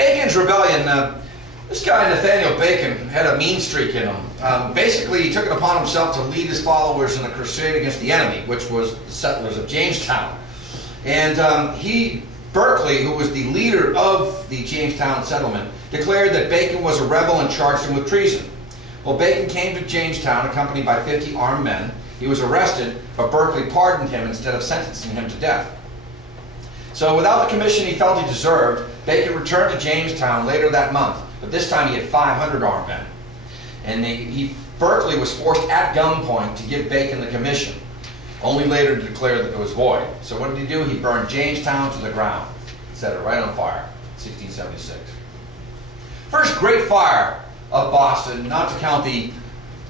Bacon's rebellion, this guy Nathaniel Bacon had a mean streak in him. Basically, he took it upon himself to lead his followers in a crusade against the enemy, which was the settlers of Jamestown. And Berkeley, who was the leader of the Jamestown settlement, declared that Bacon was a rebel and charged him with treason. Well, Bacon came to Jamestown accompanied by 50 armed men. He was arrested, but Berkeley pardoned him instead of sentencing him to death. So without the commission he felt he deserved, Bacon returned to Jamestown later that month, but this time he had 500 armed men. And Berkeley was forced at gunpoint to give Bacon the commission, only later to declare that it was void. So what did he do? He burned Jamestown to the ground, set it right on fire, 1676. First great fire of Boston, not to count the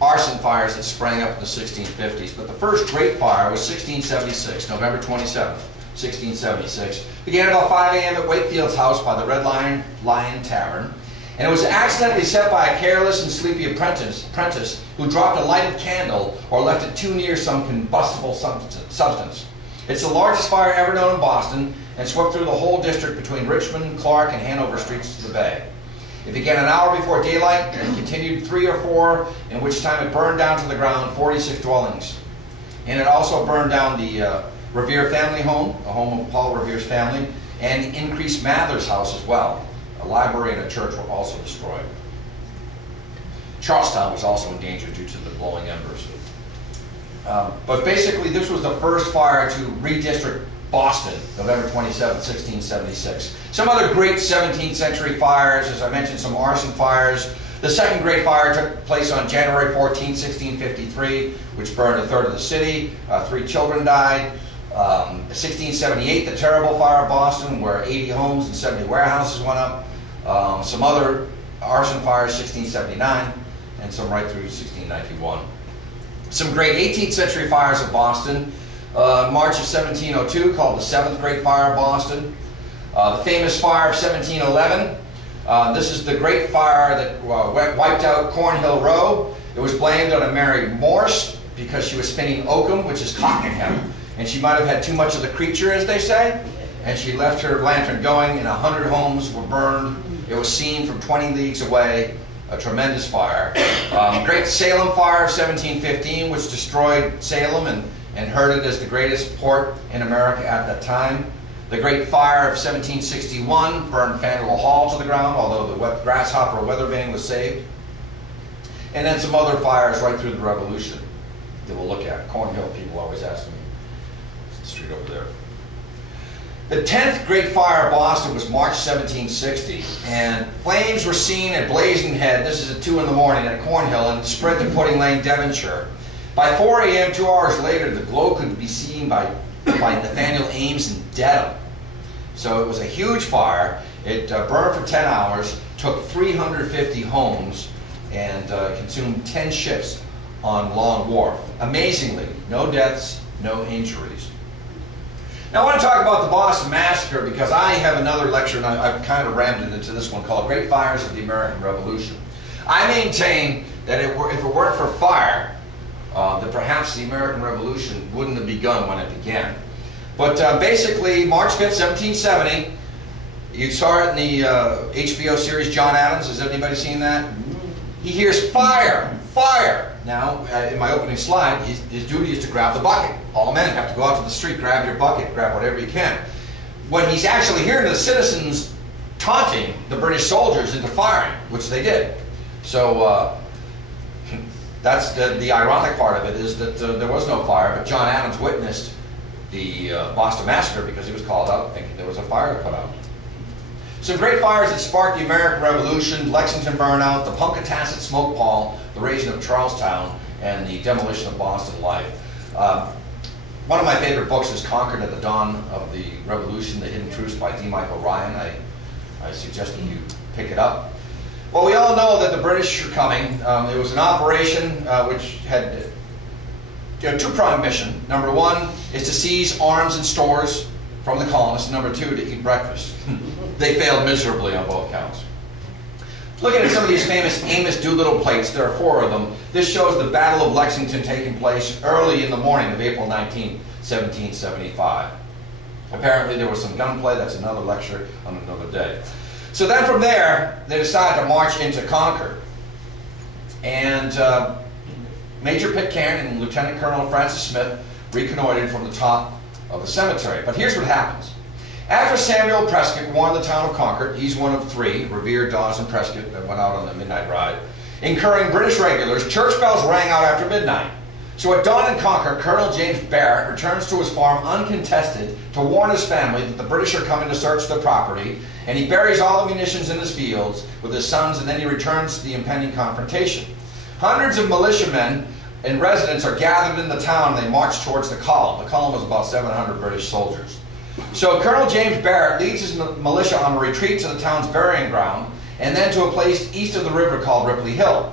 arson fires that sprang up in the 1650s, but the first great fire was 1676, November 27th, 1676. Began about 5 a.m. at Wakefield's house by the Red Lion Tavern, and it was accidentally set by a careless and sleepy apprentice who dropped a lighted candle or left it too near some combustible substance. It's the largest fire ever known in Boston and swept through the whole district between Richmond, Clark, and Hanover Streets to the Bay. It began an hour before daylight and continued 3 or 4, in which time it burned down to the ground 46 dwellings. And it also burned down the Revere family home, the home of Paul Revere's family, and Increase Mather's house as well. A library and a church were also destroyed. Charlestown was also in danger due to the glowing embers. But basically this was the first fire to redistrict Boston, November 27, 1676. Some other great 17th century fires, as I mentioned, some arson fires. The second great fire took place on January 14, 1653, which burned a third of the city. 3 children died. 1678, the terrible fire of Boston, where 80 homes and 70 warehouses went up. Some other arson fires, 1679, and some right through 1691. Some great 18th century fires of Boston. March of 1702, called the 7th Great Fire of Boston. The famous fire of 1711. This is the great fire that wiped out Cornhill Row. It was blamed on a Mary Morse because she was spinning oakum, which is cotton hemp, and she might have had too much of the creature, as they say, and she left her lantern going, and 100 homes were burned. It was seen from 20 leagues away, a tremendous fire. Great Salem fire of 1715, which destroyed Salem and heralded as the greatest port in America at that time. The Great Fire of 1761 burned Faneuil Hall to the ground, although the grasshopper weather vane was saved. And then some other fires right through the Revolution that we'll look at. Cornhill, people always ask me. It's the street over there. The 10th Great Fire of Boston was March 1760, and flames were seen at Blazing Head, this is at 2 in the morning, at Cornhill, and spread to Pudding Lane, Devonshire. By 4 a.m., 2 hours later, the glow could be seen by Nathaniel Ames in Dedham. So it was a huge fire. It burned for 10 hours, took 350 homes, and consumed 10 ships on Long Wharf. Amazingly, no deaths, no injuries. Now I want to talk about the Boston Massacre because I have another lecture, and I've kind of rammed it into this one, called Great Fires of the American Revolution. I maintain that if it weren't for fire, that perhaps the American Revolution wouldn't have begun when it began. But basically, March 5th, 1770, you saw it in the HBO series John Adams. Has anybody seen that? He hears fire, fire. Now, in my opening slide, his duty is to grab the bucket. All men have to go out to the street, grab your bucket, grab whatever you can. When he's actually hearing the citizens taunting the British soldiers into firing, which they did. So that's the ironic part of it, is that there was no fire, but John Adams witnessed the Boston Massacre because he was called out thinking there was a fire to put out. Some great fires that sparked the American Revolution: Lexington burnout, the Punkatasset smoke pall, the razing of Charlestown, and the demolition of Boston life. One of my favorite books is Conquered at the Dawn of the Revolution, The Hidden Truths by D. Michael Ryan. I suggest that you pick it up. Well, we all know that the British are coming. It was an operation which had a two-pronged mission. Number one is to seize arms and stores from the colonists. Number two, to eat breakfast. They failed miserably on both counts. Looking at some of these famous Amos Doolittle plates, there are 4 of them. This shows the Battle of Lexington taking place early in the morning of April 19, 1775. Apparently there was some gunplay. That's another lecture on another day. So then from there, they decided to march into Concord. And Major Pitcairn and Lieutenant Colonel Francis Smith reconnoitered from the top of the cemetery. But here's what happens. After Samuel Prescott warned the town of Concord, he's one of three, Revere, Dawes, and Prescott, that went out on the midnight ride, incurring British regulars, church bells rang out after midnight. So at dawn in Concord, Colonel James Barrett returns to his farm uncontested to warn his family that the British are coming to search their property, and he buries all the munitions in his fields with his sons, and then he returns to the impending confrontation. Hundreds of militiamen and residents are gathered in the town, and they march towards the column. The column was about 700 British soldiers. So Colonel James Barrett leads his militia on a retreat to the town's burying ground, and then to a place east of the river called Ripley Hill.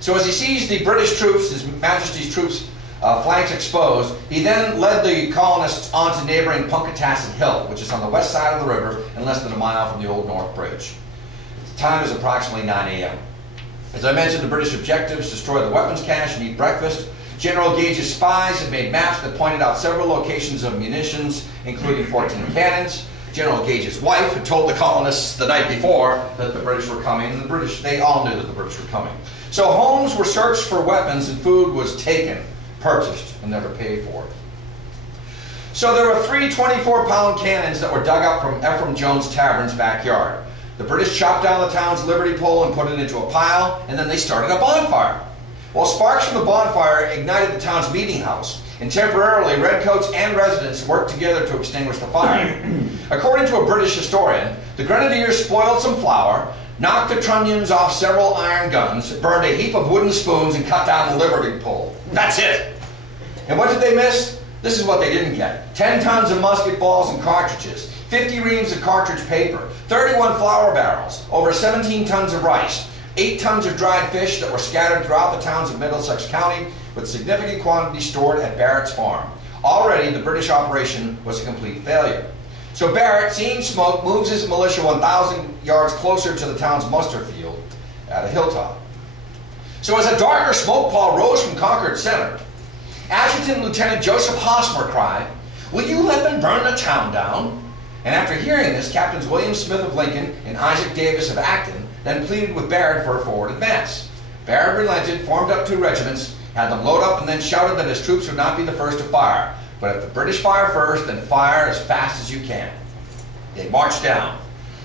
So as he sees the British troops, His Majesty's troops, flanks exposed, he then led the colonists on to neighboring Punkatasset Hill, which is on the west side of the river and less than a mile from the Old North Bridge. The time is approximately 9 a.m. As I mentioned, the British objectives: destroy the weapons cache and eat breakfast. General Gage's spies had made maps that pointed out several locations of munitions, including 14 cannons. General Gage's wife had told the colonists the night before that the British were coming, and they all knew that the British were coming. So homes were searched for weapons, and food was taken, purchased, and never paid for. So there were 3 24-pound cannons that were dug up from Ephraim Jones' tavern's backyard. The British chopped down the town's liberty pole and put it into a pile, and then they started a bonfire. Well, sparks from the bonfire ignited the town's meeting house, and temporarily redcoats and residents worked together to extinguish the fire. According to a British historian, the grenadiers spoiled some flour, knocked the trunnions off several iron guns, burned a heap of wooden spoons, and cut down the liberty pole. That's it! And what did they miss? This is what they didn't get. 10 tons of musket balls and cartridges, 50 reams of cartridge paper, 31 flour barrels, over 17 tons of rice, 8 tons of dried fish that were scattered throughout the towns of Middlesex County, with significant quantities stored at Barrett's farm. Already, the British operation was a complete failure. So Barrett, seeing smoke, moves his militia 1,000 yards closer to the town's muster field at a hilltop. So as a darker smoke pall rose from Concord Center, Adjutant Lieutenant Joseph Hosmer cried, "Will you let them burn the town down?" And after hearing this, Captains William Smith of Lincoln and Isaac Davis of Acton then pleaded with Barrett for a forward advance. Barrett relented, formed up 2 regiments, had them load up, and then shouted that his troops would not be the first to fire. But if the British fire first, then fire as fast as you can. They marched down.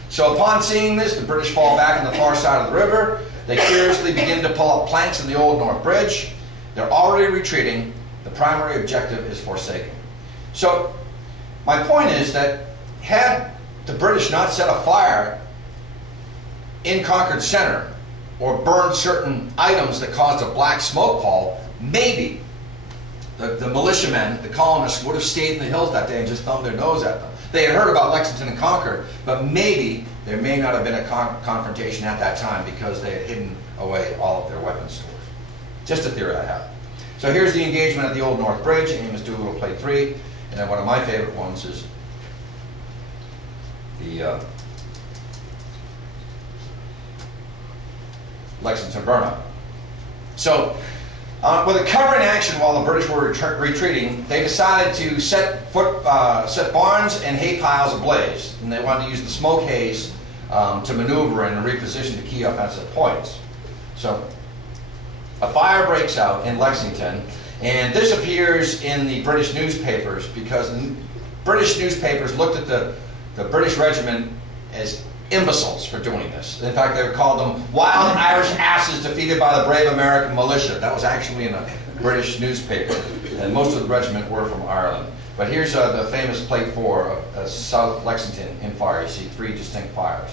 So upon seeing this, the British fall back on the far side of the river. They furiously begin to pull up planks in the Old North Bridge. They're already retreating. The primary objective is forsaken. So my point is that had the British not set a fire in Concord Center or burned certain items that caused a black smoke pall, maybe the militiamen, the colonists, would have stayed in the hills that day and just thumbed their nose at them. They had heard about Lexington and Concord, but maybe there may not have been a confrontation at that time because they had hidden away all of their weapons stores. Just a theory I have. So here's the engagement at the Old North Bridge. Amos Doolittle played 3. And then one of my favorite ones is the Lexington burnout. So with a covering action while the British were retreating, they decided to set barns and hay piles ablaze. And they wanted to use the smoke haze to maneuver and reposition to key offensive points. So a fire breaks out in Lexington, and this appears in the British newspapers because the British newspapers looked at the British regiment as imbeciles for doing this. In fact, they called them wild Irish asses defeated by the brave American militia. That was actually in a British newspaper, and most of the regiment were from Ireland. But here's the famous Plate 4 of South Lexington in fire. You see 3 distinct fires.